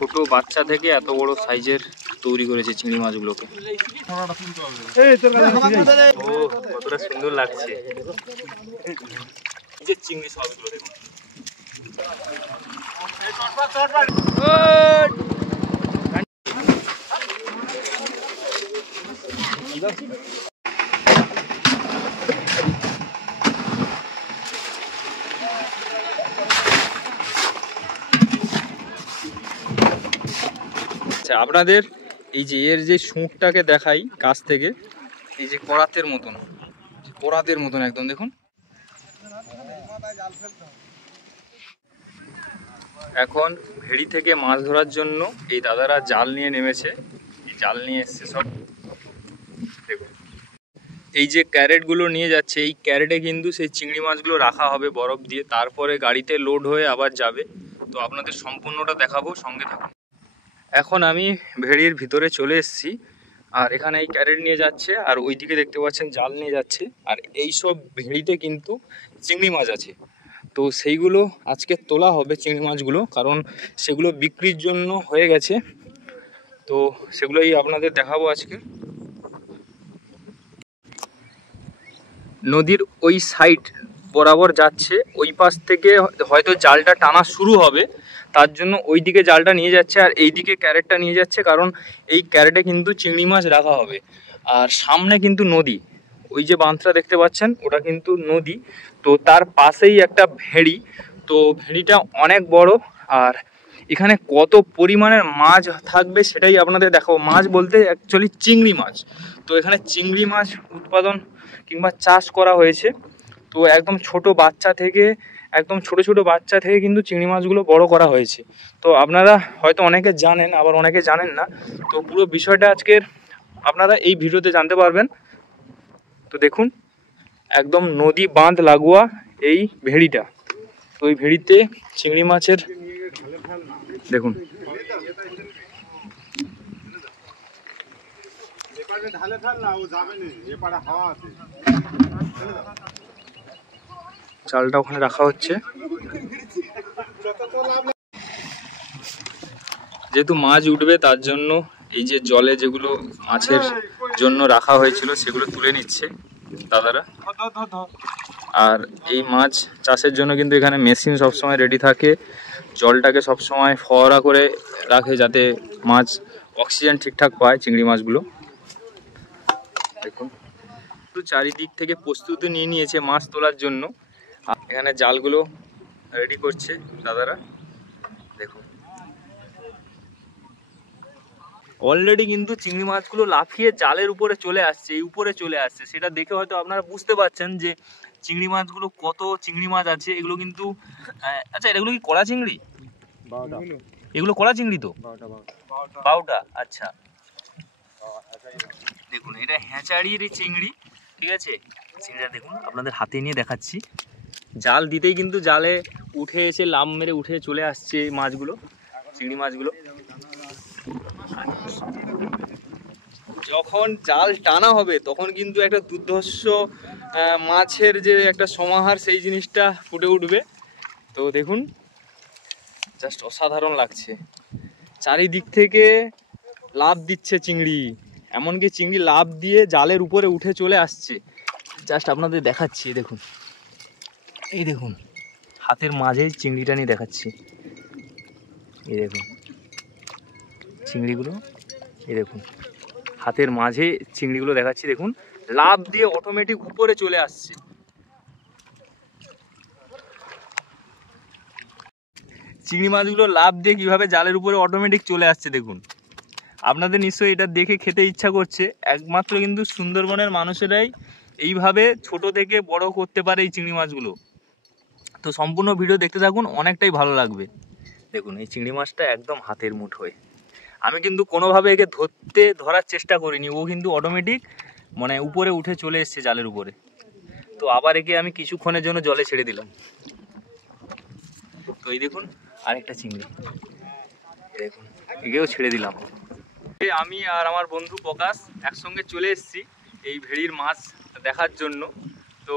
ছোট বাচ্চা থেকে এত বড় সাইজের তৈরি করেছে চিংড়ি মাছগুলোকে। ও কতটা সুন্দর লাগছে যে চিংড়ি সবগুলো দেখুন। আপনাদের এই যে এর যে শুঁটটাকে দেখাই কাছ থেকে, এই যে করাতের মতন একদম দেখুন। এখন ভেড়ি থেকে মাছ ধরার জন্য এই দাদারা জাল নিয়ে নেমেছে, এই জাল নিয়ে এসছে সব। দেখুন এই যে ক্যারেটগুলো নিয়ে যাচ্ছে, এই ক্যারেটে কিন্তু সেই চিংড়ি মাছগুলো রাখা হবে বরফ দিয়ে, তারপরে গাড়িতে লোড হয়ে আবার যাবে। তো আপনাদের সম্পূর্ণটা দেখাবো, সঙ্গে থাকুন। এখন আমি ভেড়ির ভিতরে চলে এসেছি, আর এখানে এই ক্যারেট নিয়ে যাচ্ছে, আর ওইদিকে দেখতে পাচ্ছেন জাল নিয়ে যাচ্ছে। আর এই সব ভেড়িতে কিন্তু চিংড়ি মাছ আছে, তো সেইগুলো আজকে তোলা হবে চিংড়ি মাছগুলো, কারণ সেগুলো বিক্রির জন্য হয়ে গেছে। তো সেগুলোই আপনাদের দেখাবো আজকে। নদীর ওই সাইড বরাবর যাচ্ছে, ওই পাশ থেকে হয়তো জালটা টানা শুরু হবে, তার জন্য ওই দিকে জালটা নিয়ে যাচ্ছে, আর এই দিকে ক্যারেটটা নিয়ে যাচ্ছে, কারণ এই ক্যারেটে কিন্তু চিংড়ি মাছ রাখা হবে। আর সামনে কিন্তু নদী, ওই যে বাঁধটা দেখতে পাচ্ছেন ওটা কিন্তু নদী। তো তার পাশেই একটা ভেড়ি, তো ভেড়িটা অনেক বড়। আর এখানে কত পরিমাণের মাছ থাকবে সেটাই আপনাদের দেখাবো। মাছ বলতে অ্যাকচুয়ালি চিংড়ি মাছ। তো এখানে চিংড়ি মাছ উৎপাদন কিংবা চাষ করা হয়েছে। তো একদম ছোট বাচ্চা থেকে কিন্তু চিংড়ি মাছগুলো বড় করা হয়েছে। তো আপনারা হয়তো অনেকে জানেন, আবার অনেকে জানেন না। তো পুরো বিষয়টা আজকের আপনারা এই ভিডিওতে জানতে পারবেন। তো দেখুন একদম নদী বাঁধ লাগোয়া এই ভেড়িটা, তো ওই ভেড়িতে চিংড়ি মাছের দেখুন চালটা ওখানে রাখা হচ্ছে। যেহেতু মাছ উঠবে তার জন্য এই যে জলে যেগুলো মাছের জন্য রাখা হয়েছিল সেগুলো তুলে নিচ্ছে দাদারা। আর এই মাছ চাষের জন্য কিন্তু এখানে মেশিন সবসময় রেডি থাকে, জলটাকে সবসময় ফোয়ারা করে রাখে যাতে মাছ অক্সিজেন ঠিকঠাক পায় চিংড়ি মাছগুলো। দেখুন চারিদিক থেকে প্রস্তুতি নিয়ে নিয়েছে মাছ তোলার জন্য। এখানে জালগুলো রেডি করছে দাদারা। দেখুন অলরেডি কিন্তু চিংড়ি মাছগুলো লাফিয়ে জালের উপরে চলে আসছে, এই উপরে চলে আসছে। সেটা দেখে হয়তো আপনারা বুঝতে পারছেন যে চিংড়ি মাছগুলো কত চিংড়ি মাছ আছে। এগুলো কিন্তু আচ্ছা এগুলো কি কড়া চিংড়ি? এগুলো কড়া চিংড়ি তো 12টা। আচ্ছা দেখুন এটা হ্যাচারির চিংড়ি, ঠিক আছে। চিংড়িটা দেখুন আপনাদের হাতে নিয়ে দেখাচ্ছি। জাল দিতেই কিন্তু জালে উঠে এসে লাম মেরে উঠে চলে আসছে মাছগুলো, চিংড়ি মাছগুলো। যখন জাল টানা হবে তখন কিন্তু একটা দুর্ধর্ষ মাছের যে একটা সমাহার সেই জিনিসটা ফুটে উঠবে। তো দেখুন জাস্ট অসাধারণ লাগছে, চারিদিক থেকে লাফ দিচ্ছে চিংড়ি, এমনকি চিংড়ি লাফ দিয়ে জালের উপরে উঠে চলে আসছে। জাস্ট আপনাদের দেখাচ্ছি, দেখুন এই দেখুন হাতের মাঝেই চিংড়িটা নিয়ে দেখাচ্ছি। এই দেখুন চিংড়িগুলো, এই দেখুন হাতের মাঝে চিংড়িগুলো দেখাচ্ছি। দেখুন লাফ দিয়ে অটোমেটিক উপরে চলে আসছে। চিংড়ি মাছগুলো লাফ দিয়ে কিভাবে জালের উপরে অটোমেটিক চলে আসছে দেখুন। আপনাদের নিশ্চয়ই এটা দেখে খেতে ইচ্ছা করছে। একমাত্র কিন্তু সুন্দরবনের মানুষেরাই এইভাবে ছোট থেকে বড় করতে পারে এই চিংড়ি মাছগুলো। তো সম্পূর্ণ ভিডিও দেখতে থাকুন, অনেকটাই ভালো লাগবে। দেখুন এই চিংড়ি মাছটা একদম হাতের মুঠোয়। আমি কিন্তু কোনোভাবে একে ধরার চেষ্টা করিনি, ও কিন্তু অটোমেটিক মানে উপরে উঠে চলে এসছে জালের উপরে। তো আবার একে আমি কিছুক্ষণের জন্য জলে ছেড়ে দিলাম। তো এই দেখুন আরেকটা চিংড়ি, দেখুন একেও ছেড়ে দিলাম। আমি আর আমার বন্ধু প্রকাশ একসঙ্গে চলে এসেছি এই ভেড়ির মাছ দেখার জন্য। তো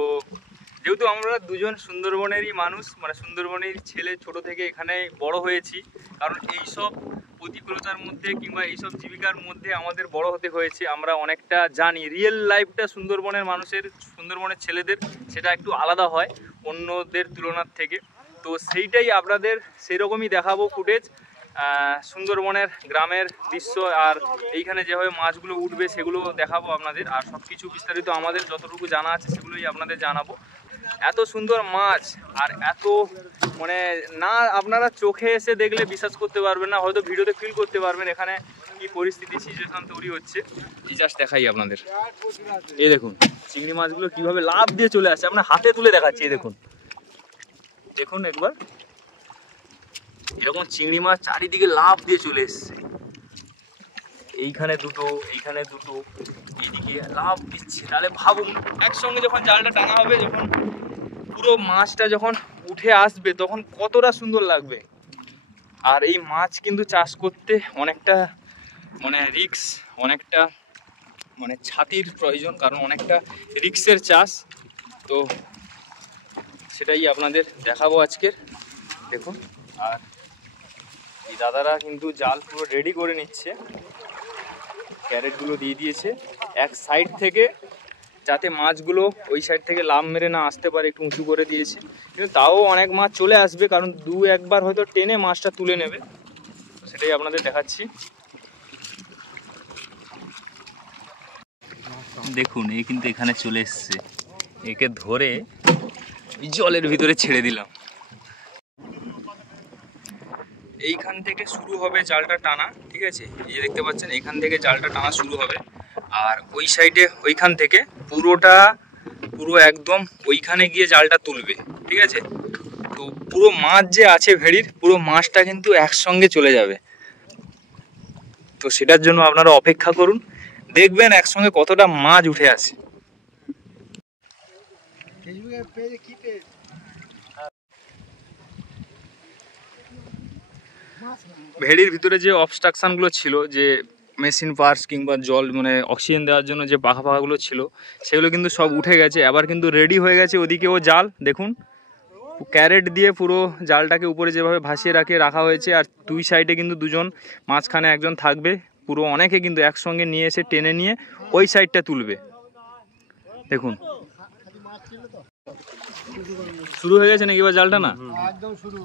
যেহেতু আমরা দুজন সুন্দরবনেরই মানুষ, মানে সুন্দরবনের ছেলে, ছোট থেকে এখানে বড় হয়েছি, কারণ এইসব প্রতিকূলতার মধ্যে কিংবা এইসব জীবিকার মধ্যে আমাদের বড় হতে হয়েছে। আমরা অনেকটা জানি রিয়েল লাইফটা সুন্দরবনের মানুষের, সুন্দরবনের ছেলেদের সেটা একটু আলাদা হয় অন্যদের তুলনার থেকে। তো সেইটাই আপনাদের সেরকমই দেখাবো ফুটেজ, সুন্দরবনের গ্রামের দৃশ্য, আর এইখানে যেভাবে মাছগুলো উঠবে সেগুলো দেখাবো আপনাদের, আর সব কিছু বিস্তারিত আমাদের যতটুকু জানা আছে সেগুলোই আপনাদের জানাবো। এত সুন্দর মাছ আর এত মানে না, আপনারা চোখে এসে দেখলে বিশ্বাস করতে পারবেন না, হয়তো ভিডিওতে ফিল করতে পারবেন এখানে কি পরিস্থিতি সিচুয়েশন তৈরি হচ্ছে। এই জাস্ট দেখাই আপনাদের, এই দেখুন চিংড়ি মাছগুলো কিভাবে লাফ দিয়ে চলে আসছে, আপনার হাতে তুলে দেখাচ্ছি। এই দেখুন, দেখুন একবার এরকম চিংড়ি মাছ চারিদিকে লাফ দিয়ে চলে এসছে, এইখানে দুটো, এইখানে দুটো, এইদিকে লাফ দিচ্ছে। তাহলে ভাবুন একসঙ্গে যখন জালটা টানা হবে, যখন পুরো মাছটা যখন উঠে আসবে তখন কতটা সুন্দর লাগবে। আর এই মাছ কিন্তু চাষ করতে অনেকটা মানে রিস্ক, অনেকটা মানে ছাতির প্রয়োজন, কারণ অনেকটা রিস্কের চাষ। তো সেটাই আপনাদের দেখাবো আজকের, দেখুন। আর এই দাদারা কিন্তু জাল পুরো রেডি করে নিচ্ছে, ক্যারেটগুলো দিয়ে দিয়েছে এক সাইড থেকে, যাতে মাছগুলো ওই সাইড থেকে লাফ মেরে না আসতে পারে, একটু উঁচু করে দিয়েছে। কিন্তু তাও অনেক মাছ চলে আসবে, কারণ দু একবার হয়তো টেনে মাছটা তুলে নেবে, সেটাই আপনাদের দেখাচ্ছি। দেখুন এই কিন্তু এখানে চলে এসছে, একে ধরে জলের ভিতরে ছেড়ে দিলাম। এইখান থেকে শুরু হবে জালটা টানা, ঠিক আছে? এই যে দেখতে পাচ্ছেন এখান থেকে জালটা টানা শুরু হবে, আর ওই সাইডে ওইখান থেকে পুরো একদম ওইখানে গিয়ে জালটা তুলবে, ঠিক আছে? তো পুরো মাছ যে আছে ভেড়ির, পুরো মাছটা কিন্তু একসঙ্গে চলে যাবে। তো সেটার জন্য আপনারা অপেক্ষা করুন, দেখবেন একসঙ্গে কতটা মাছ উঠে আসে। ভেড়ির ভিতরে যে অবস্ট্রাকশানগুলো ছিল, যে মেশিন পার্টস কিংবা জল মানে অক্সিজেন দেওয়ার জন্য যে পাখাগুলো ছিল, সেগুলো কিন্তু সব উঠে গেছে। আবার কিন্তু রেডি হয়ে গেছে ওদিকেও জাল, দেখুন ক্যারেট দিয়ে পুরো জালটাকে উপরে যেভাবে ভাসিয়ে রাখা হয়েছে, আর দুই সাইডে কিন্তু দুজন, মাঝখানে একজন থাকবে। পুরো অনেকে কিন্তু একসঙ্গে নিয়ে এসে টেনে নিয়ে ওই সাইডটা তুলবে। দেখুন শুরু হয়ে গেছে নাকি এবার জালটা? না একদম শুরু।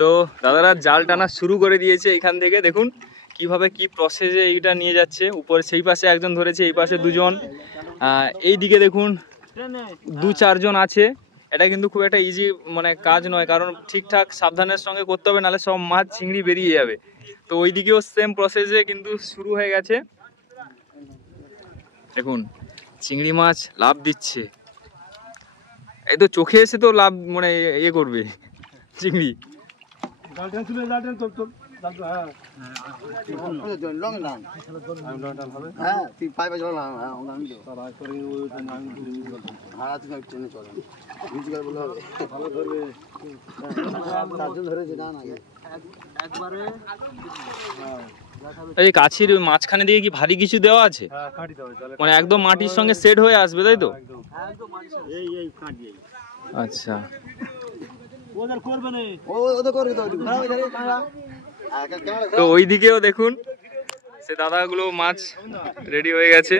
তো দাদারা জাল টানা শুরু করে দিয়েছে এখান থেকে, দেখুন কিভাবে কি প্রসেসে এইটা নিয়ে যাচ্ছে। উপরে সেই পাশে একজন ধরেছে, এই পাশে দুজন, এই দিকে দেখুন 2-4 জন আছে। এটা কিন্তু খুব একটা ইজি মানে কাজ নয়, কারণ ঠিকঠাক সাবধানের সঙ্গে করতে হবে, নাহলে সব মাছ চিংড়ি বেরিয়ে যাবে। তো ওই দিকেও সেম প্রসেসে কিন্তু শুরু হয়ে গেছে। দেখুন চিংড়ি মাছ লাফ দিচ্ছে, এই তো চোখে এসে তো লাভ মানে ইয়ে করবে চিংড়ি। এই কাছির মাঝখানে দিয়ে কি ভারী কিছু দেওয়া আছে, মানে একদম মাটির সঙ্গে সেট হয়ে আসবে, তাই তো? আচ্ছা তো ওই দিকেও দেখুন সে দাদাগুলো মাছ রেডি হয়ে গেছে।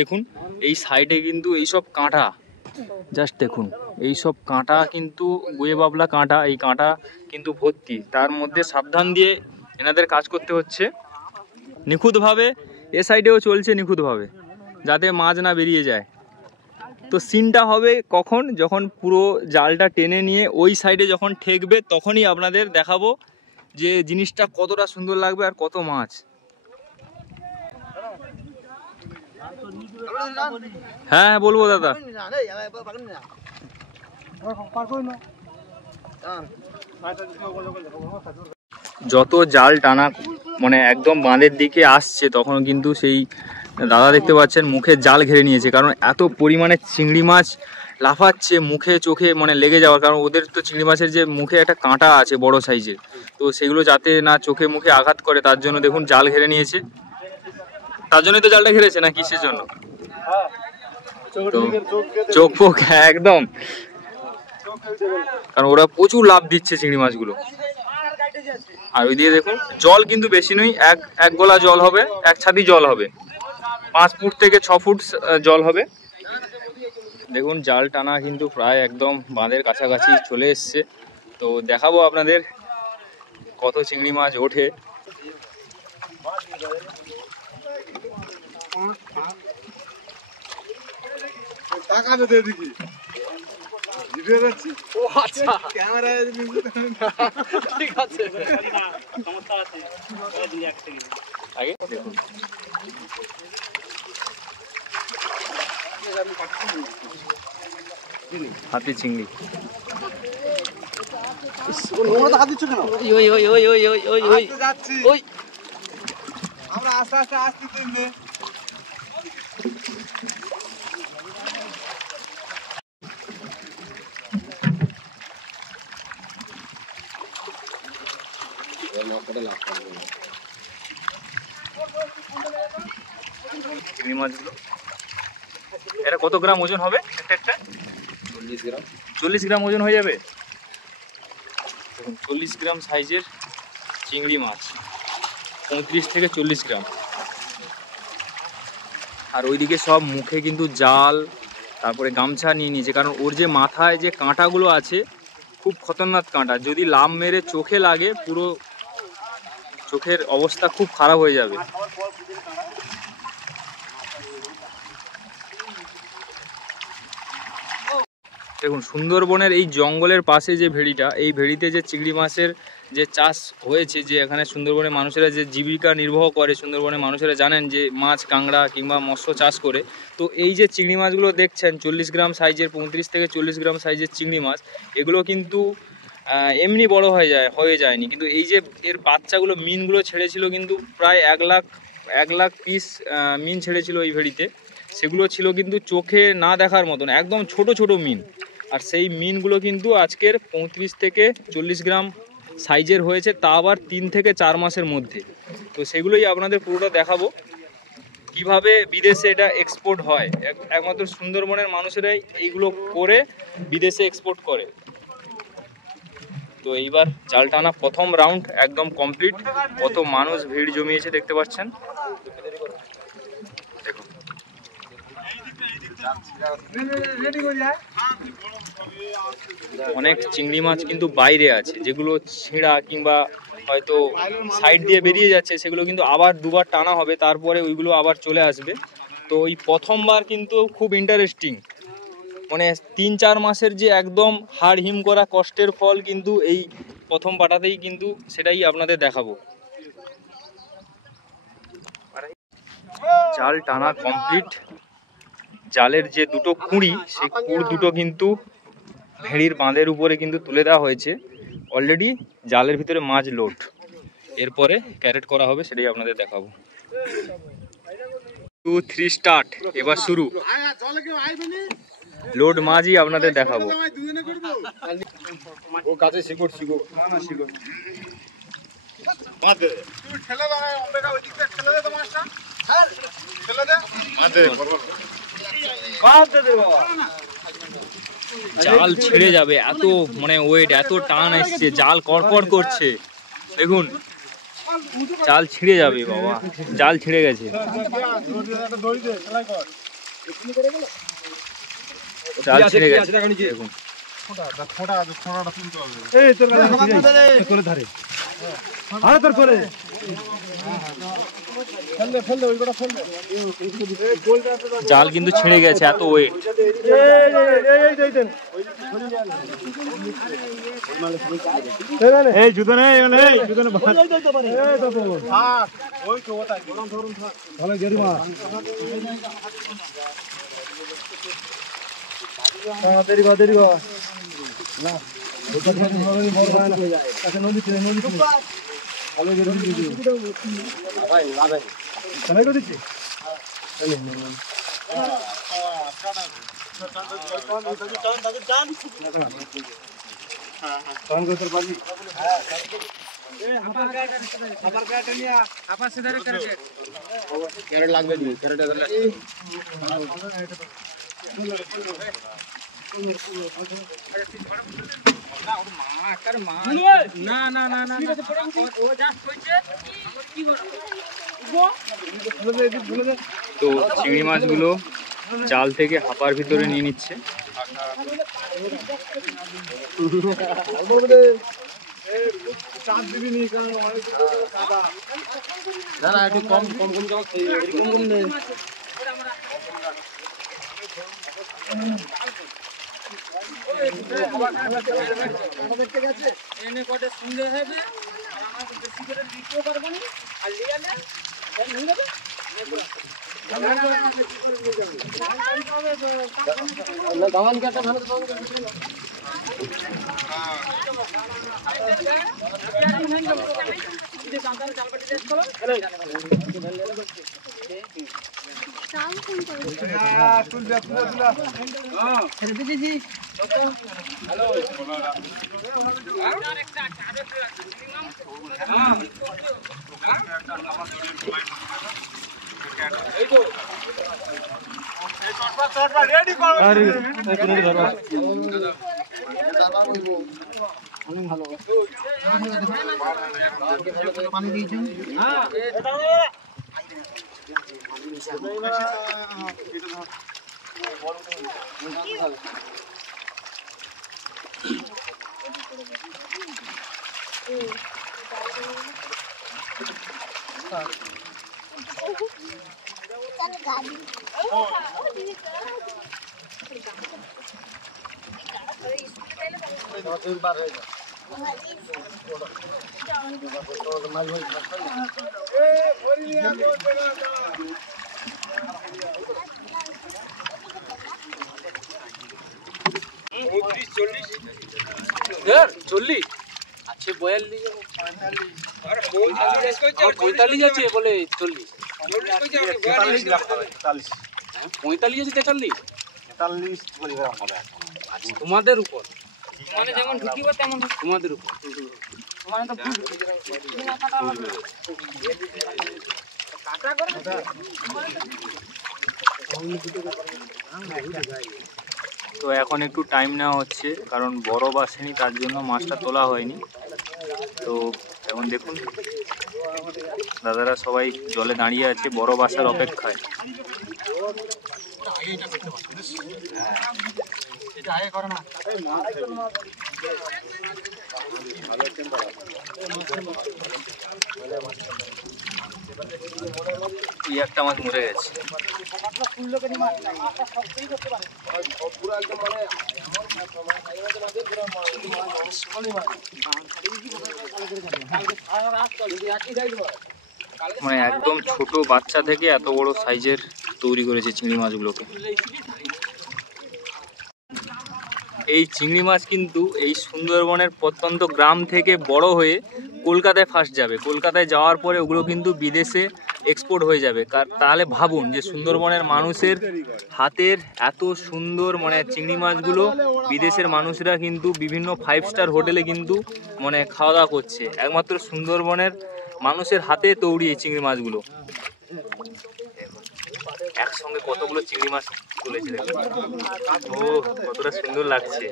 দেখুন এই সাইডে কিন্তু এইসব কাঁটা, জাস্ট দেখুন এইসব কাঁটা কিন্তু গুয়ে বাবলা কাঁটা, এই কাঁটা কিন্তু ভর্তি। তার মধ্যে সাবধান দিয়ে এনাদের কাজ করতে হচ্ছে নিখুঁতভাবে। এ সাইডেও চলছে নিখুঁতভাবে, যাতে মাছ না বেরিয়ে যায়। তো সিনটা হবে কখন, যখন পুরো জালটা টেনে নিয়ে ওই সাইডে যখন ঠেকবে, তখনই আপনাদের দেখাবো যে জিনিসটা কতটা সুন্দর লাগবে আর কত মাছ। হ্যাঁ বলবো দাদা। যত জাল টানা মানে একদম বাঁধের দিকে আসছে তখন কিন্তু সেই দাদা দেখতে পাচ্ছেন মুখে জাল ঘিরে নিয়েছে, কারণ এত পরিমাণে চিংড়ি মাছ লাফাচ্ছে মুখে চোখে মানে লেগে যাওয়ার, কারণ ওদের তো চিংড়ি মাছের যে মুখে একটা কাঁটা আছে বড় সাইজের, তো সেগুলো যাতে না চোখে মুখে আঘাত করে তার জন্য দেখুন জাল ঘিরে নিয়েছে। তার জন্যই তো জালটা ঘিরেছে, না কিসের জন্য? তো চোখ ফোক একদম, কারণ ওরা প্রচুর লাভ দিচ্ছে চিংড়ি মাছগুলো। আর ওইদিকে দেখুন জল কিন্তু বেশি নয়, এক গোলা জল হবে, এক ছাতি জল হবে, 5 ফুট থেকে 6 ফুট জল হবে। দেখুন জাল টানা কিন্তু প্রায় একদম বাঁধের কাছাকাছি চলে এসছে। তো দেখাবো আপনাদের কত চিংড়ি মাছ ওঠে। হাতি চিংড়ি আমরা আস্তে আস্তে আসতে তিনবে। চিংড়ি মাছগুলো এটা কত গ্রাম ওজন হবে? একটা 40 গ্রাম ওজন হয়ে যাবে। 40 গ্রাম সাইজের চিংড়ি মাছ, 35 থেকে 40 গ্রাম। আর ওইদিকে সব মুখে কিন্তু জাল, তারপরে গামছা নিয়ে নিয়েছে, কারণ ওর যে মাথায় যে কাঁটাগুলো আছে খুব খতরনাক কাঁটা, যদি লাম মেরে চোখে লাগে পুরো চোখের অবস্থা খুব খারাপ হয়ে যাবে। দেখুন সুন্দরবনের এই জঙ্গলের পাশে যে ভেড়িটা, এই ভেড়িতে যে চিংড়ি মাছের যে চাষ হয়েছে, যে এখানে সুন্দরবনের মানুষেরা যে জীবিকা নির্বাহ করে, সুন্দরবনের মানুষেরা জানেন যে মাছ কাঁকড়া কিংবা মৎস্য চাষ করে। তো এই যে চিংড়ি মাছগুলো দেখছেন 40 গ্রাম সাইজের, 35 থেকে 40 গ্রাম সাইজের চিংড়ি মাছ, এগুলো কিন্তু এমনি বড় হয়ে যায়নি, কিন্তু এই যে এর বাচ্চাগুলো মিনগুলো ছেড়েছিল কিন্তু প্রায় 1 লাখ পিস মিন ছেড়েছিল এই ভেড়িতে। সেগুলো ছিল কিন্তু চোখে না দেখার মতন, একদম ছোট ছোট মিন। আর সেই মিনগুলো কিন্তু আজকের 35 থেকে 40 গ্রাম সাইজের হয়েছে, তা আবার 3 থেকে 4 মাসের মধ্যে। তো সেগুলোই আপনাদের পুরোটা দেখাবো কিভাবে বিদেশে এটা এক্সপোর্ট হয়। একমাত্র সুন্দরবনের মানুষেরাই এইগুলো করে বিদেশে এক্সপোর্ট করে। তো এইবার জাল টানা প্রথম রাউন্ড একদম কমপ্লিট। কত মানুষ ভিড় জমিয়েছে দেখতে পাচ্ছেন। অনেক চিংড়ি মাছ কিন্তু বাইরে আছে, যেগুলো ছিঁড়া কিংবা হয়তো সাইড দিয়ে বেরিয়ে যাচ্ছে, সেগুলো কিন্তু আবার দুবার টানা হবে, তারপরে ওইগুলো আবার চলে আসবে। তো ওই প্রথমবার কিন্তু খুব ইন্টারেস্টিং, মানে 3-4 মাসের যে একদম হাড় হিম করা কষ্টের ফল কিন্তু এই প্রথম পাটাতেই কিন্তু সেটাই আপনাদের দেখাবো। জাল টানা কমপ্লিট। জালের যে দুটো কুঁড়ি, সেই কুঁড় দুটো কিন্তু ভেড়ির বাঁধের উপরে কিন্তু তুলে দেওয়া হয়েছে। অলরেডি জালের ভিতরে মাছ লোড, এরপরে ক্যারেট করা হবে, সেটাই আপনাদের দেখাবো। 2, 3 স্টার্ট, এবার শুরু। লোড মাছই আপনাদের দেখাবো। ও কাছে শিকড় শিকড় না শিকড় বাদ দে, তুই ঠেলে দাও, ওটা ওই দিকটা ঠেলে দে, তো মাছটা ঠেলে দে, বাদ দে বাদ দে বাবা। জাল ছেড়ে যাবে, এত মানে ওয়েট, এত টান আসছে, জাল কড়কড় করছে। দেখুন জাল ছিঁড়ে যাবে বাবা, জাল ছিঁড়ে গেছে, জাল ছিঁড়ে গেছে। দেখুন জাল কিন্তু ছিঁড়ে গেছে, এত ওয়েট। জুতো নেই, তো চিংড়ি মাছগুলো জাল থেকে হাপার ভিতরে নিয়ে নিচ্ছে। আছে বলে 40 45 আছে 43 তোমাদের উপর মানে যেমন ঢুকিব তেমন তোমাদের উপর মানে তো কাটা করে তো এখন একটু টাইম নেওয়া হচ্ছে কারণ বরফ আসেনি, তার জন্য মাছটা তোলা হয়নি। তো এখন দেখুন দাদারা সবাই জলে দাঁড়িয়ে আছে বরফ আসার অপেক্ষায়। এই একটা মাছ মরে গেছে। মানে একদম ছোট বাচ্চা থেকে এত বড় সাইজের তৈরি করেছে চিংড়ি মাছগুলোকে। এই চিংড়ি মাছ কিন্তু এই সুন্দরবনের প্রত্যন্ত গ্রাম থেকে বড় হয়ে কলকাতায় ফার্স্ট যাবে। কলকাতায় যাওয়ার পরে ওগুলো কিন্তু বিদেশে এক্সপোর্ট হয়ে যাবে। তাহলে ভাবুন যে সুন্দরবনের মানুষের হাতের এত সুন্দর মানে চিংড়ি মাছগুলো বিদেশের মানুষরা কিন্তু বিভিন্ন 5 স্টার হোটেলে কিন্তু মানে খাওয়া দাওয়া করছে একমাত্র সুন্দরবনের মানুষের হাতে তৈরি এই চিংড়ি মাছগুলো। একসঙ্গে কতগুলো চিংড়ি মাছ তুলেছে, ও কতটা সুন্দর লাগছে।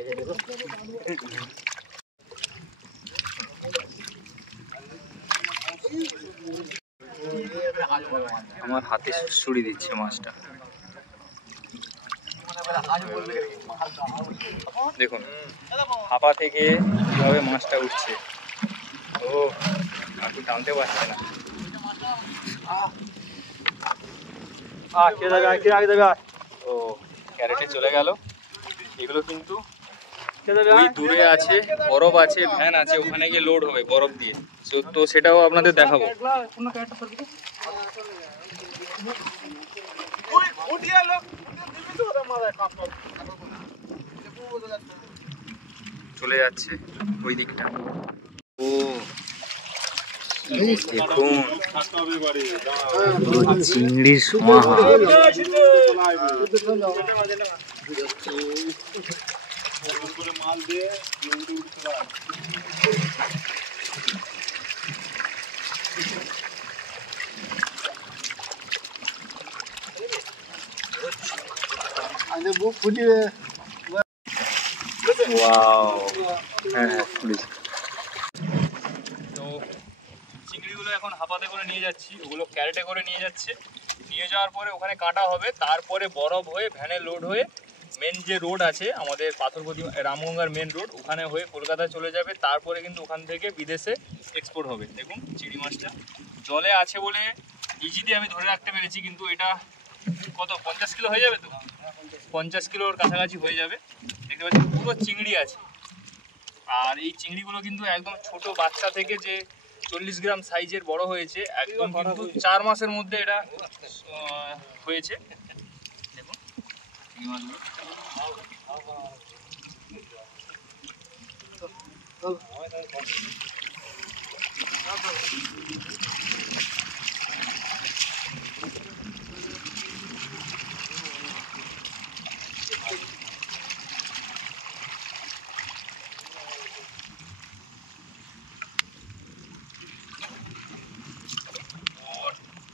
আমার হাতে সুড়ি দিচ্ছে মাছটা, দেখুন হাপা থেকে কিভাবে মাছটা উঠছে। ও কাকু টানতে পারছে না। ও ক্যারেটে চলে গেল। এগুলো কিন্তু ওই দূরে আছে, বরফ আছে, ভ্যান আছে, ওখানে গিয়ে লোড হবে বরফ দিয়ে। তো সেটাও আপনাদের দেখাবো। চলে যাচ্ছে ওই দিকটা। ও দেখুন পুরো চিংড়ির সমাহার। মাল দিয়ে বুক ফুটিয়ে ওয়াও, হ্যাঁ পুলিশ। তো চিংড়িগুলো এখন হাপাতে করে নিয়ে যাচ্ছি, ওগুলো ক্যারেটে করে নিয়ে যাচ্ছে। নিয়ে যাওয়ার পরে ওখানে কাটা হবে, তারপরে বরফ হয়ে ভ্যানে লোড হয়ে মেন যে রোড আছে আমাদের পাথরপতি রামগঙ্গার মেন রোড, ওখানে হয়ে কলকাতা চলে যাবে। তারপরে কিন্তু ওখান থেকে বিদেশে এক্সপোর্ট হবে। দেখুন চিংড়ি মাছটা জলে আছে বলে ইজিতে আমি ধরে রাখতে পেরেছি, কিন্তু এটা কত 50 কিলো হয়ে যাবে তো, 50 কিলোর কাছাকাছি হয়ে যাবে। দেখতে পাচ্ছি পুরো চিংড়ি আছে। আর এই চিংড়িগুলো কিন্তু একদম ছোট বাচ্চা থেকে যে 40 গ্রাম সাইজের বড় হয়েছে, একদম কিন্তু 4 মাসের মধ্যে এটা হয়েছে। দেখুন চিংড়ি মাছগুলো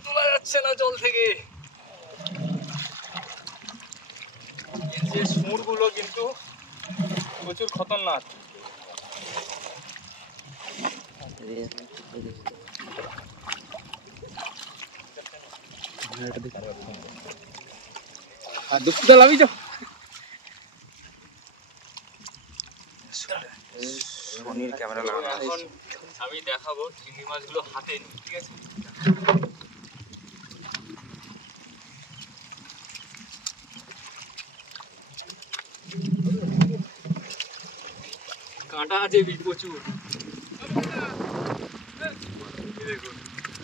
তোলা যাচ্ছে না জল থেকে। এর যে সুরগুলো কিন্তু প্রচুর খতরনাক। আর দুপুরটা লাভি যাও সোনির ক্যামেরা লাগানো আছে। আমি দেখাবো চিংড়ি মাছগুলো হাতে নিয়ে, ঠিক আছে? কাঁটা আছে প্রচুর। দেখুন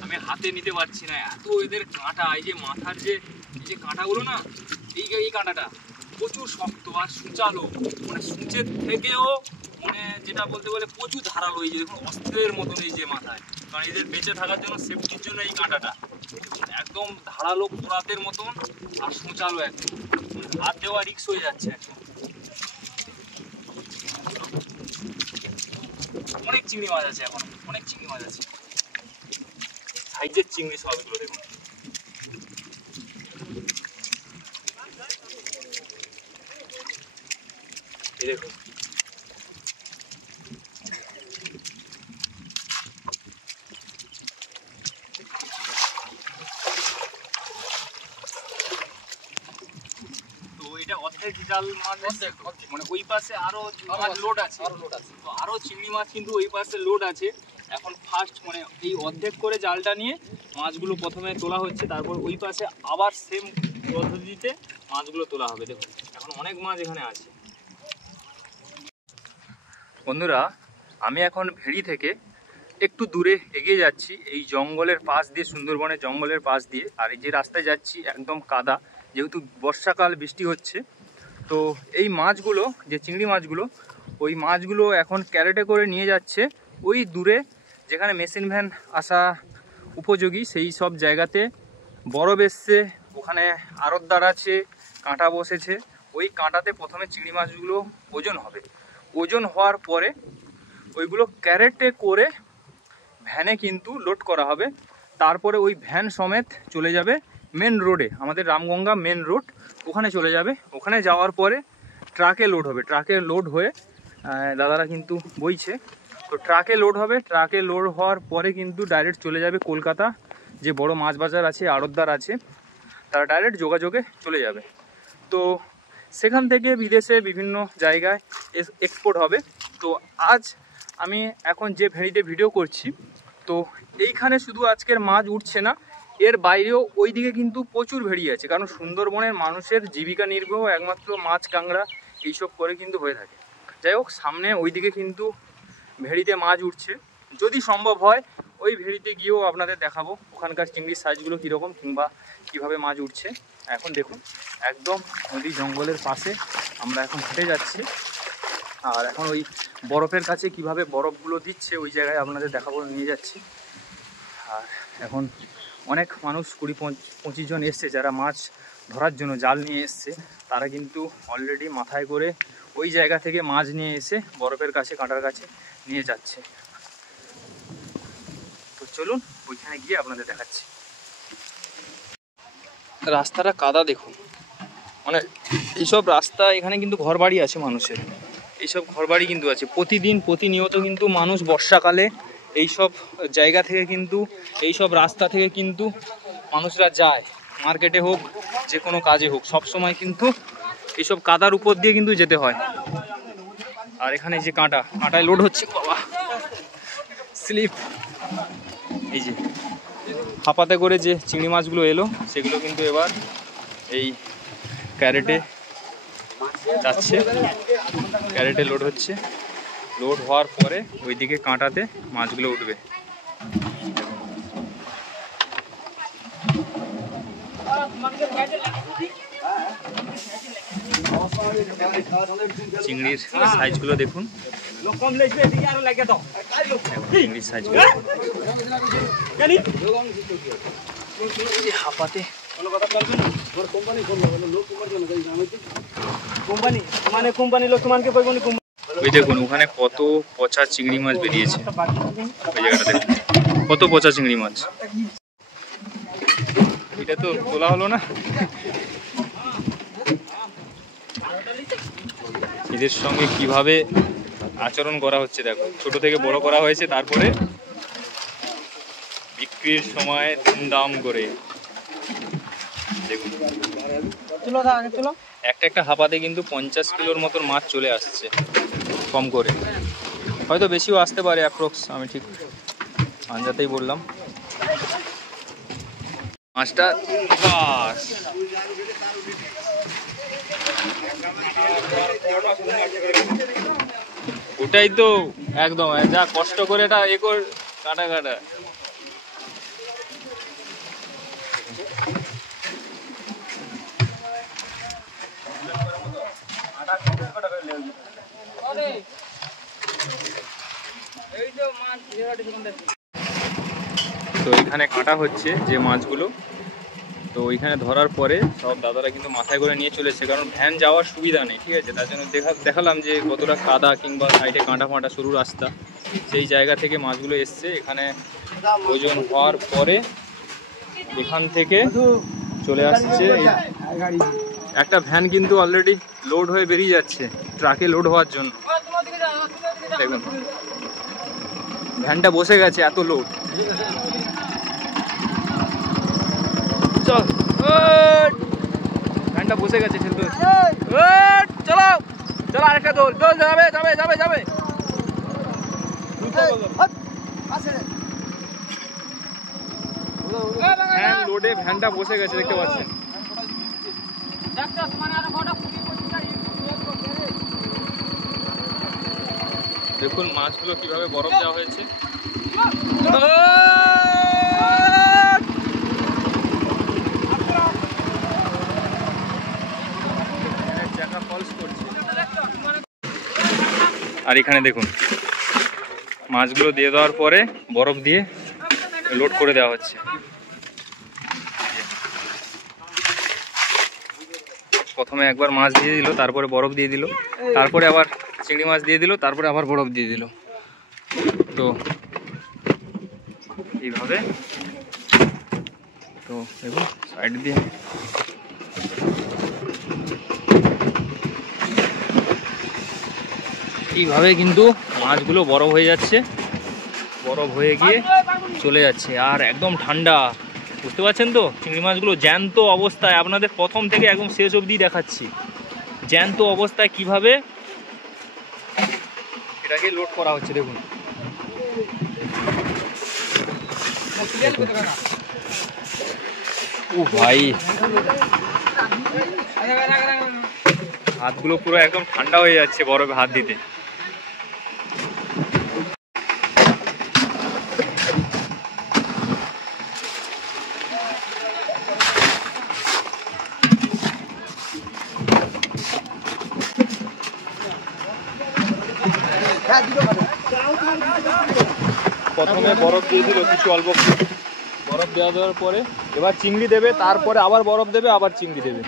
আমি হাতে নিতে পারছি না, এত এদের কাঁটা। এই যে মাথার যে কাঁটাগুলো না, এই কাঁটাটা প্রচুর শক্ত আর সূচালো, মানে সূচের থেকেও মানে যেটা বলতে বলে প্রচুর ধারালো। এই যে দেখুন অস্ত্রের মতন এই যে মাথায়, কারণ এদের বেঁচে থাকার জন্য সেফটির জন্য এই কাঁটাটা একদম ধারালো কোরাতের মতন আর সূচালো, একদম হাত দেওয়া রিক্স হয়ে যাচ্ছে একদম। অনেক চিংড়ি মাছ আছে, এখন অনেক চিংড়ি মাছ আছে, সাইজের চিংড়ি সবগুলো। দেখুন এই দেখুন এটা অর্ধেক জাল মাছ, মানে ওই পাশে আরো লোড আছে, তো আরো চিংড়ি মাছ কিন্তু ওই পাশে লোড আছে। এখন ফার্স্ট মানে এই অর্ধেক করে জালটা নিয়ে মাছগুলো প্রথমে তোলা হচ্ছে, তারপর ওই পাশে আবার সেম পদ্ধতিতে মাছগুলো তোলা হবে। দেখুন এখন অনেক মাছ এখানে আছে। বন্ধুরা আমি এখন ভেড়ি থেকে একটু দূরে এগিয়ে যাচ্ছি, এই জঙ্গলের পাশ দিয়ে, সুন্দরবনের জঙ্গলের পাশ দিয়ে। আর এই যে রাস্তায় যাচ্ছি একদম কাদা, যেহেতু বর্ষাকাল বৃষ্টি হচ্ছে। তো এই মাছগুলো যে চিংড়ি মাছগুলো, ওই মাছগুলো এখন ক্যারেটে করে নিয়ে যাচ্ছে ওই দূরে, যেখানে মেশিন ভ্যান আসা উপযোগী সেই সব জায়গাতে। বরফ এসছে, ওখানে আড়তদার আছে, কাঁটা বসেছে। ওই কাঁটাতে প্রথমে চিংড়ি মাছগুলো ওজন হবে। ওজন হওয়ার পরে ওইগুলো ক্যারেটে করে ভ্যানে কিন্তু লোড করা হবে। তারপরে ওই ভ্যান সমেত চলে যাবে মেন রোডে, আমাদের রামগঙ্গা মেন রোড, ওখানে চলে যাবে। ওখানে যাওয়ার পরে ট্রাকে লোড হবে। ট্রাকে লোড হয়ে দাদারা কিন্তু বইছে, তো ট্রাকে লোড হবে। ট্রাকে লোড হওয়ার পরে কিন্তু ডাইরেক্ট চলে যাবে কলকাতা, যে বড় মাছ বাজার আছে, আড়তদার আছে, তারা ডাইরেক্ট যোগাযোগে চলে যাবে। তো সেখান থেকে বিদেশে বিভিন্ন জায়গায় এক্সপোর্ট হবে। তো আজ আমি এখন যে ভেড়িতে ভিডিও করছি, তো এইখানে শুধু আজকের মাছ উঠছে না, এর বাইরেও ওইদিকে কিন্তু প্রচুর ভেড়ি আছে। কারণ সুন্দরবনের মানুষের জীবিকা নির্বাহ একমাত্র মাছ কাঁকড়া এইসব করে কিন্তু হয়ে থাকে। যাই হোক, সামনে ওইদিকে কিন্তু ভেড়িতে মাছ উঠছে। যদি সম্ভব হয় ওই ভেড়িতে গিয়েও আপনাদের দেখাবো ওখানকার চিংড়ির সাইজগুলো কীরকম, কিংবা কীভাবে মাছ উঠছে। এখন দেখুন একদম নদী জঙ্গলের পাশে আমরা এখন হেঁটে যাচ্ছি। আর এখন ওই বরফের কাছে কিভাবে বরফগুলো দিচ্ছে ওই জায়গায় আপনাদের দেখাবো, নিয়ে যাচ্ছি। আর এখন অনেক মানুষ 20-25 জন এসছে যারা মাছ ধরার জন্য জাল নিয়ে এসছে, তারা কিন্তু অলরেডি মাথায় করে ওই জায়গা থেকে মাছ নিয়ে এসে বরফের কাছে কাঁটার কাছে নিয়ে যাচ্ছে। তো চলুন ওইখানে গিয়ে আপনাদের দেখাচ্ছি। রাস্তাটা কাদা দেখুন, মানে এইসব রাস্তা এখানে কিন্তু ঘরবাড়ি আছে মানুষের, এইসব ঘরবাড়ি কিন্তু আছে। প্রতিনিয়ত কিন্তু মানুষ বর্ষাকালে এইসব জায়গা থেকে কিন্তু এইসব রাস্তা থেকে কিন্তু মানুষরা যায়, মার্কেটে হোক যে কোনো কাজে হোক, সব সময় কিন্তু এইসব কাদার উপর দিয়ে কিন্তু যেতে হয়। আর এখানে যে কাঁটায় লোড হচ্ছে, বাবা স্লিপ। এই যে হাঁপাতে করে যে চিংড়ি মাছগুলো এলো সেগুলো কিন্তু এবার এই ক্যারেটে যাচ্ছে, ক্যারেটে লোড হচ্ছে। লোড হওয়ার পরে ওইদিকে কাঁটাতে মাছগুলো উঠবে। চিংড়ির সাইজগুলো দেখুন, চিংড়ির সাইজগুলো হাঁপাতে। ওই দেখুন ওখানে কত পচা চিংড়ি মাছ বেরিয়েছে, ওই জায়গাটা দেখুন কত পচা চিংড়ি মাছ। এটা তো তোলা হলো না। এদের সঙ্গে কিভাবে আচরণ করা হচ্ছে দেখো, ছোট থেকে বড় করা হয়েছে, তারপরে বিক্রির সময় দাম করে দেখুন। একটা হাঁপাতে কিন্তু 50 কিলোর মতন মাছ চলে আসছে কম করে, হয়তো বেশিও আসতে পারে অ্যাপ্রক্স, আমি ঠিক আন্দাজেই বললাম। মাছটা বাস ওটাই তো একদম যা কষ্ট করে এটা কাটা তো এখানে কাটা হচ্ছে যে মাছগুলো, তো ওইখানে ধরার পরে সব দাদারা কিন্তু মাথায় করে নিয়ে চলেছে, কারণ ভ্যান যাওয়ার সুবিধা নেই, ঠিক আছে। তার জন্য দেখালাম যে কতটা কাদা কিংবা সাইডে কাঁটা ফাঁটা সরু রাস্তা, সেই জায়গা থেকে মাছগুলো এসছে। এখানে ওজন হওয়ার পরে এখান থেকে চলে আসছে। একটা ভ্যান কিন্তু অলরেডি লোড হয়ে বেরিয়ে যাচ্ছে ট্রাকে লোড হওয়ার জন্য। দেখুন ভ্যানটা বসে গেছে, এত লোড। চল ভ্যানটা বসে গেছে, চলো চলো আরেকটা দোল যাবে। ভ্যান লোডে ভ্যানটা বসে গেছে, দেখতে পাচ্ছেন। দেখুন মাছগুলো কিভাবে বরফ দেওয়া হয়েছে। আর এখানে দেখুন মাছগুলো দিয়ে দেওয়ার পরে বরফ দিয়ে লোড করে দেওয়া হচ্ছে। প্রথমে একবার মাছ দিয়ে দিল, তারপরে বরফ দিয়ে দিল, তারপরে আবার চিংড়ি মাছ দিয়ে দিল, তারপরে আবার বরফ দিয়ে দিল। তো এইভাবে তো দেখুন সাইড দিয়ে এইভাবে কিন্তু মাছগুলো বরফ হয়ে যাচ্ছে, বরফ হয়ে গিয়ে চলে যাচ্ছে। আর একদম ঠান্ডা, বুঝতে পারছেন তো। চিংড়ি মাছগুলো জ্যান্ত অবস্থায়, আপনাদের প্রথম থেকে একদম শেষ অবধি দেখাচ্ছি জ্যান্ত অবস্থায় কিভাবে এটাকে লোড করা হচ্ছে। দেখুন ও ভাই, হাতগুলো পুরো একদম ঠান্ডা হয়ে যাচ্ছে বরফে হাত দিতে। প্রথমে বরফ দিয়ে দিল কিছু অল্প, দেওয়ার পরে এবার চিংড়ি দেবে, তারপরে আবার বরফ দেবে, আবার চিংড়ি দেবে।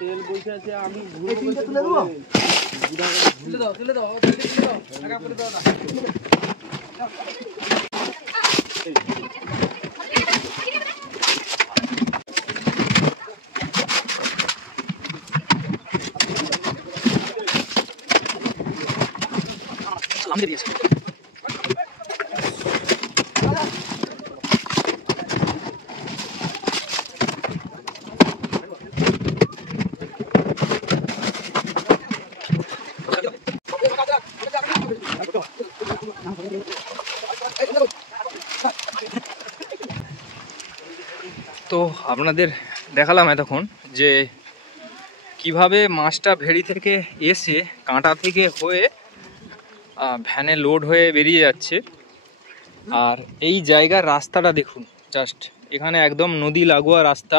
তেল বসে আছে, আমি তুলে দাও। আমি দিয়েছি। তো আপনাদের দেখালাম এতক্ষণ যে কিভাবে মাছটা ভেড়ি থেকে এসে কাঁটা থেকে হয়ে ভ্যানে লোড হয়ে বেরিয়ে যাচ্ছে। আর এই জায়গার রাস্তাটা দেখুন, জাস্ট এখানে একদম নদী লাগোয়া রাস্তা।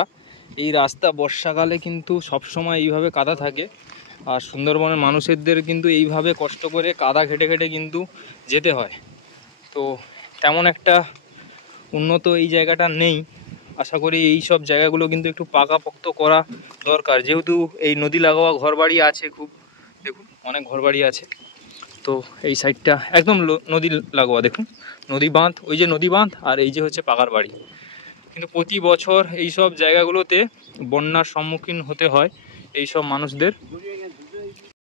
এই রাস্তা বর্ষাকালে কিন্তু সবসময় এইভাবে কাদা থাকে। আর সুন্দরবনের মানুষদের কিন্তু এইভাবে কষ্ট করে কাদা ঘেটে ঘেটে কিন্তু যেতে হয়। তো তেমন একটা উন্নত এই জায়গাটা নেই। আশা করি এই সব জায়গাগুলো কিন্তু একটু পাকাপোক্ত করা দরকার, যেহেতু এই নদী লাগোয়া ঘরবাড়ি আছে, খুব দেখুন অনেক ঘরবাড়ি আছে। তো এই সাইডটা একদম নদী লাগোয়া, দেখুন নদী বাঁধ, ওই যে নদী বাঁধ, আর এই যে হচ্ছে পাকার বাড়ি। কিন্তু প্রতি বছর এই সব জায়গাগুলোতে বন্যার সম্মুখীন হতে হয় এই সব মানুষদের।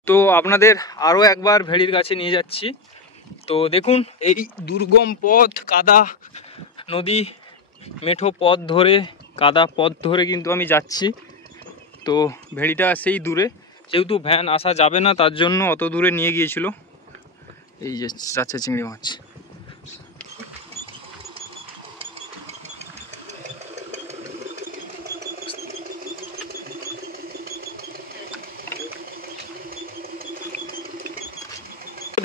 তো আপনাদের আরও একবার ভেড়ির কাছে নিয়ে যাচ্ছি। তো দেখুন এই দুর্গম পথ, কাদা নদী মেঠো পথ ধরে, কাদা পথ ধরে কিন্তু আমি যাচ্ছি। তো ভেড়িটা সেই দূরে, যেহেতু ভ্যান আসা যাবে না তার জন্য অত দূরে নিয়ে গিয়েছিল। এই যে যাচ্ছে চিংড়ি মাছ।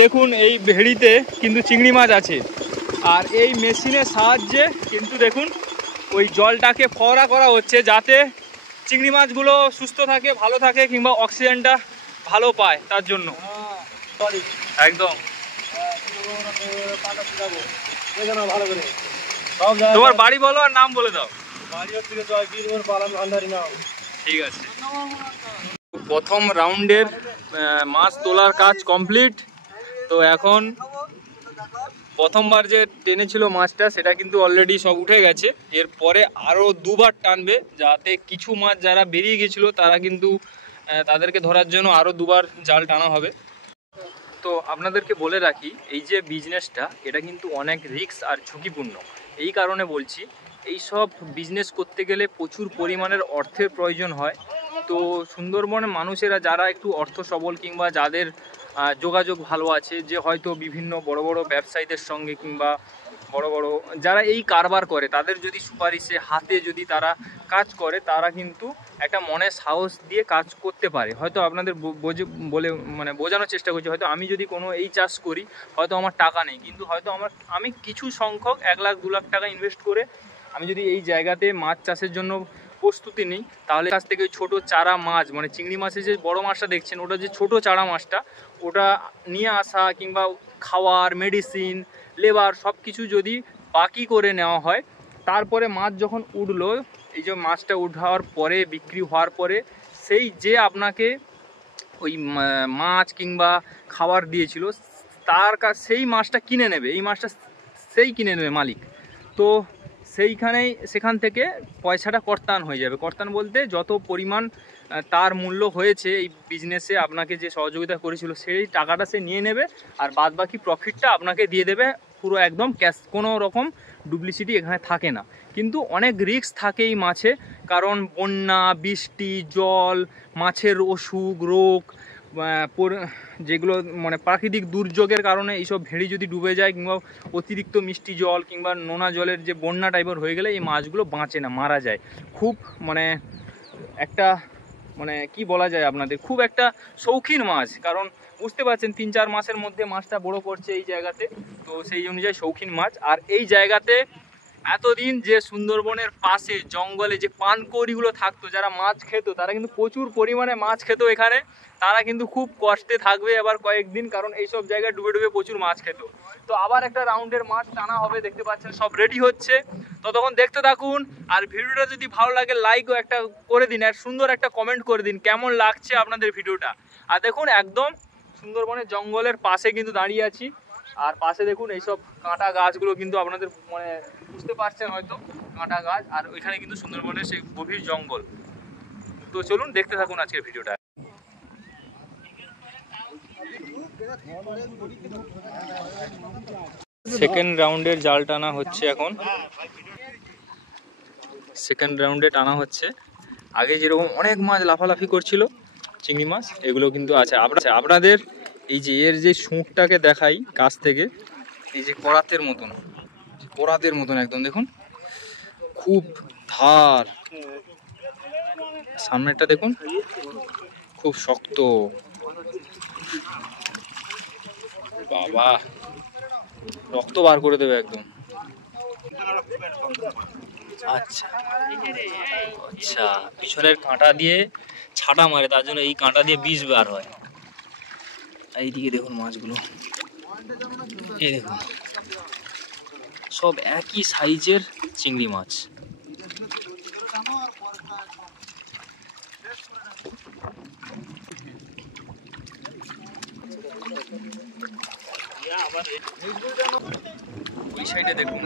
দেখুন এই ভেড়িতে কিন্তু চিংড়ি মাছ আছে, আর এই মেশিনের সাহায্যে কিন্তু দেখুন ওই জলটাকে ফোয়ারা করা হচ্ছে, যাতে চিংড়ি মাছগুলো সুস্থ থাকে, ভালো থাকে, কিংবা অক্সিজেনটা ভালো পায় তার জন্য। একদম তোমার বাড়ি বলো আর নাম বলে দাও। ঠিক আছে। প্রথম রাউন্ডের মাছ তোলার কাজ কমপ্লিট। তো এখন প্রথমবার যে টেনেছিল মাছটা সেটা কিন্তু অলরেডি সব উঠে গেছে। এরপরে আরও দুবার টানবে, যাতে কিছু মাছ যারা বেরিয়ে গেছিলো তারা কিন্তু তাদেরকে ধরার জন্য আরও দুবার জাল টানা হবে। তো আপনাদেরকে বলে রাখি, এই যে বিজনেসটা এটা কিন্তু অনেক রিস্ক আর ঝুঁকিপূর্ণ। এই কারণে বলছি, এই সব বিজনেস করতে গেলে প্রচুর পরিমাণের অর্থের প্রয়োজন হয়। তো সুন্দরবনের মানুষেরা যারা একটু অর্থ সবল কিংবা যাদের যোগাযোগ ভালো আছে, যে হয়তো বিভিন্ন বড় বড় ব্যবসায়ীদের সঙ্গে কিংবা বড় বড় যারা এই কারবার করে, তাদের যদি সুপারিশে হাতে যদি তারা কাজ করে, তারা কিন্তু একটা মনে সাহস দিয়ে কাজ করতে পারে। হয়তো আপনাদের বোঝানোর চেষ্টা করছি, হয়তো আমি যদি কোনো এই চাষ করি, হয়তো আমার টাকা নেই, কিন্তু হয়তো আমি কিছু সংখ্যক 1 লাখ 2 লাখ টাকা ইনভেস্ট করে আমি যদি এই জায়গাতে মাছ চাষের জন্য প্রস্তুতি নিই, তাহলে কাছ থেকে ওই ছোটো চারা মাছ, মানে চিংড়ি মাছের যে বড় মাছটা দেখছেন, ওটা যে ছোটো চারা মাছটা, ওটা নিয়ে আসা কিংবা খাওয়ার, মেডিসিন, লেবার সব কিছু যদি বাকি করে নেওয়া হয়, তারপরে মাছ যখন উঠলো, এই যে মাছটা উঠার পরে বিক্রি হওয়ার পরে সেই যে আপনাকে ওই মাছ কিংবা খাবার দিয়েছিল তার কাছে সেই মাছটা কিনে নেবে, এই মাছটা সেই কিনে নেবে মালিক। তো সেখান থেকে পয়সাটা কর্তান হয়ে যাবে। কর্তান বলতে যত পরিমাণ তার মূল্য হয়েছে এই বিজনেসে, আপনাকে যে সহযোগিতা করেছিল সেই টাকাটা সে নিয়ে নেবে, আর বাদ বাকি প্রফিটটা আপনাকে দিয়ে দেবে পুরো একদম ক্যাশ। কোনো রকম ডুপ্লিসিটি এখানে থাকে না। কিন্তু অনেক রিস্ক থাকে এই মাছে, কারণ বন্যা, বৃষ্টি, জল, মাছের অসুখ, রোগ, যেগুলো মানে প্রাকৃতিক দুর্যোগের কারণে এইসব ভেড়ি যদি ডুবে যায়, কিংবা অতিরিক্ত মিষ্টি জল কিংবা নোনা জলের যে বন্যা টাইপের হয়ে গেলে এই মাছগুলো বাঁচে না, মারা যায়। খুব মানে একটা মানে কি বলা যায় আপনাদের, খুব একটা শৌখিন মাছ, কারণ বুঝতে পারছেন 3-4 মাসের মধ্যে মাছটা বড় করছে এই জায়গাতে, তো সেই অনুযায়ী শৌখিন মাছ। আর এই জায়গাতে এতদিন যে সুন্দরবনের পাশে জঙ্গলে যে পানকৌড়িগুলো থাকতো, যারা মাছ খেত, তারা কিন্তু প্রচুর পরিমাণে মাছ খেত এখানে, তারা কিন্তু খুব কষ্টে থাকবে এবার কয়েকদিন, কারণ এইসব জায়গায় ডুবে ডুবে প্রচুর মাছ খেত। তো আবার একটা রাউন্ডের মাছ টানা হবে, দেখতে পাচ্ছেন সব রেডি হচ্ছে, ততক্ষণ দেখতে থাকুন। আর ভিডিওটা যদি ভালো লাগে লাইকও একটা করে দিন, আর সুন্দর একটা কমেন্ট করে দিন কেমন লাগছে আপনাদের ভিডিওটা। আর দেখুন একদম সুন্দরবনের জঙ্গলের পাশে কিন্তু দাঁড়িয়ে আছি, আর পাশে দেখুন এইসব কাঁটা গাছগুলো কিন্তু আপনাদের মানে বুঝতে পারছেন হয়তো, কাঁটা গাছ, আর ওইখানে কিন্তু সুন্দরবনের সেই গভীর জঙ্গল। তো চলুন দেখতে থাকুন আজকের ভিডিওটা। সেকেন্ড রাউন্ডের জাল টানা হচ্ছে এখন, সেকেন্ড রাউন্ডে টানা হচ্ছে। আগে যেরকম অনেক মাছ লাফালাফি করছিল চিংড়ি মাছ, এগুলো কিন্তু আছে। আপনাদের এই যে এর যে শুঁকটাকে দেখাই কাছ থেকে, এই যে করাতের মতন একদম দেখুন, খুব ধার, সামনেরটা দেখুন খুব শক্ত, বাবা রক্ত বার করে দেবে একদম। আচ্ছা আচ্ছা, পিছনের কাঁটা দিয়ে ছাটা মারে, তার জন্য এই কাঁটা দিয়ে বিষ বার হয়। এইদিকে দেখুন মাছগুলো, এই দেখুন সব একই সাইজের চিংড়ি মাছ। ওই সাইডে দেখুন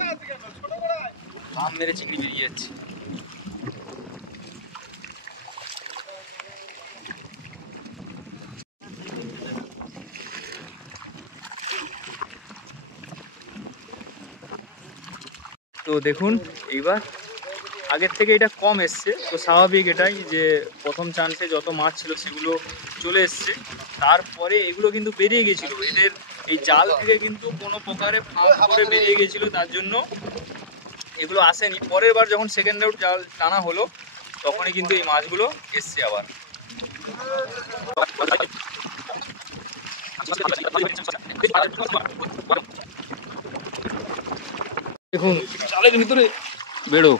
ধান মেরে চিংড়ি বেরিয়ে যাচ্ছে। তো দেখুন এইবার আগের থেকে এটা কম এসছে, তো স্বাভাবিক এটাই যে প্রথম চান্সে যত মাছ ছিল সেগুলো চলে এসছে, তারপরে এগুলো কিন্তু বেরিয়ে গেছিলো, এদের এই জাল থেকে কিন্তু কোনো প্রকারে ফাঁক করে বেরিয়ে গেছিলো, তার জন্য এগুলো আসেনি। পরের বার যখন সেকেন্ড রাউন্ড জাল টানা হলো তখনই কিন্তু এই মাছগুলো এসছে আবার। দেখুন জালের ভিতরে বেড়ো,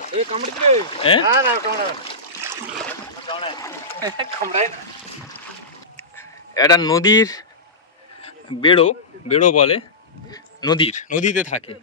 এটা নদীর বেড়ো বলে, নদীতে থাকে,